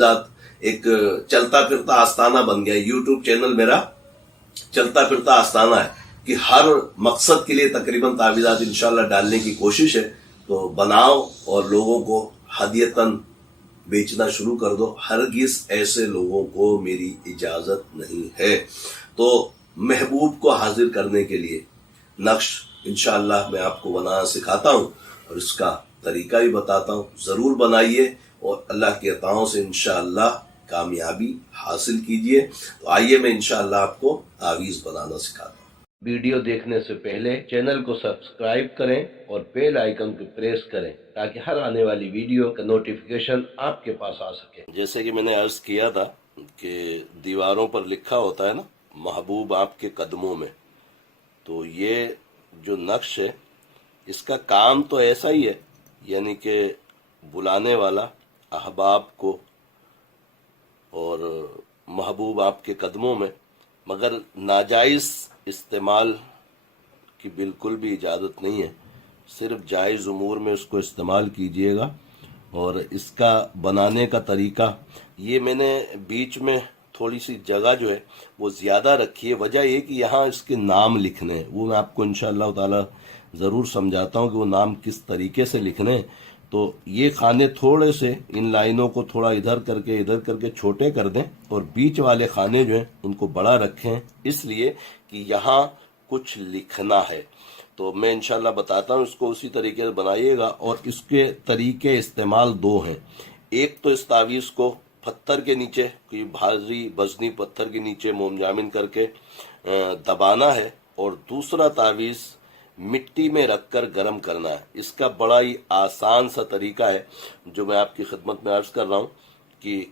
ایک چلتا پھرتا آستانہ بن گیا. یوٹیوب چینل میرا چلتا پھرتا آستانہ ہے کہ ہر مقصد کے لیے تقریباً تعویذات انشاءاللہ ڈالنے کی کوشش ہے. تو بناؤ اور لوگوں کو ہدیتاً بیچنا شروع کر دو. ہرگز ایسے لوگوں کو میری اجازت نہیں ہے. تو محبوب کو حاضر کرنے کے لیے نقش انشاءاللہ میں آپ کو بنانا سکھاتا ہوں اور اس کا طریقہ بھی بتاتا ہوں. ضرور بنائیے اور اللہ کی عطاؤں سے انشاءاللہ کامیابی حاصل کیجیے. تو آئیے میں انشاءاللہ آپ کو تعویذ بنانا سکھاتا ہوں. ویڈیو دیکھنے سے پہلے چینل کو سبسکرائب کریں اور بیل آئیکن کو پریس کریں تاکہ ہر آنے والی ویڈیو کا نوٹیفیکیشن آپ کے پاس آ سکے. جیسے کہ میں نے عرض کیا تھا کہ دیواروں پر لکھا ہوتا ہے نا، محبوب آپ کے قدموں میں. تو یہ جو نقش ہے اس کا کام تو ایسا ہی ہے، یعنی کہ بلانے والا احباب کو اور محبوب آپ کے قدموں میں، مگر ناجائز استعمال کی بالکل بھی اجازت نہیں ہے. صرف جائز امور میں اس کو استعمال کیجئے گا. اور اس کا بنانے کا طریقہ یہ میں نے بیچ میں تھوڑی سی جگہ جو ہے وہ زیادہ رکھی ہے. وجہ یہ کہ یہاں اس کے نام لکھنے ہیں، وہ میں آپ کو انشاءاللہ تعالی ضرور سمجھاتا ہوں کہ وہ نام کس طریقے سے لکھنے ہیں. تو یہ خانے تھوڑے سے ان لائنوں کو تھوڑا ادھر کر کے چھوٹے کر دیں اور بیچ والے خانے جو ہیں ان کو بڑا رکھیں، اس لیے کہ یہاں کچھ لکھنا ہے. تو میں انشاءاللہ بتاتا ہوں، اس کو اسی طریقے سے بنائیے گا. اور اس کے طریقے استعمال دو ہیں. ایک تو اس تعویذ کو پتھر کے نیچے، کوئی بھاری وزنی پتھر کے نیچے موم جامن کر کے دبانا ہے، اور دوسرا تعویذ مٹی میں رکھ کر گرم کرنا ہے. اس کا بڑا ہی آسان سا طریقہ ہے جو میں آپ کی خدمت میں عرض کر رہا ہوں کہ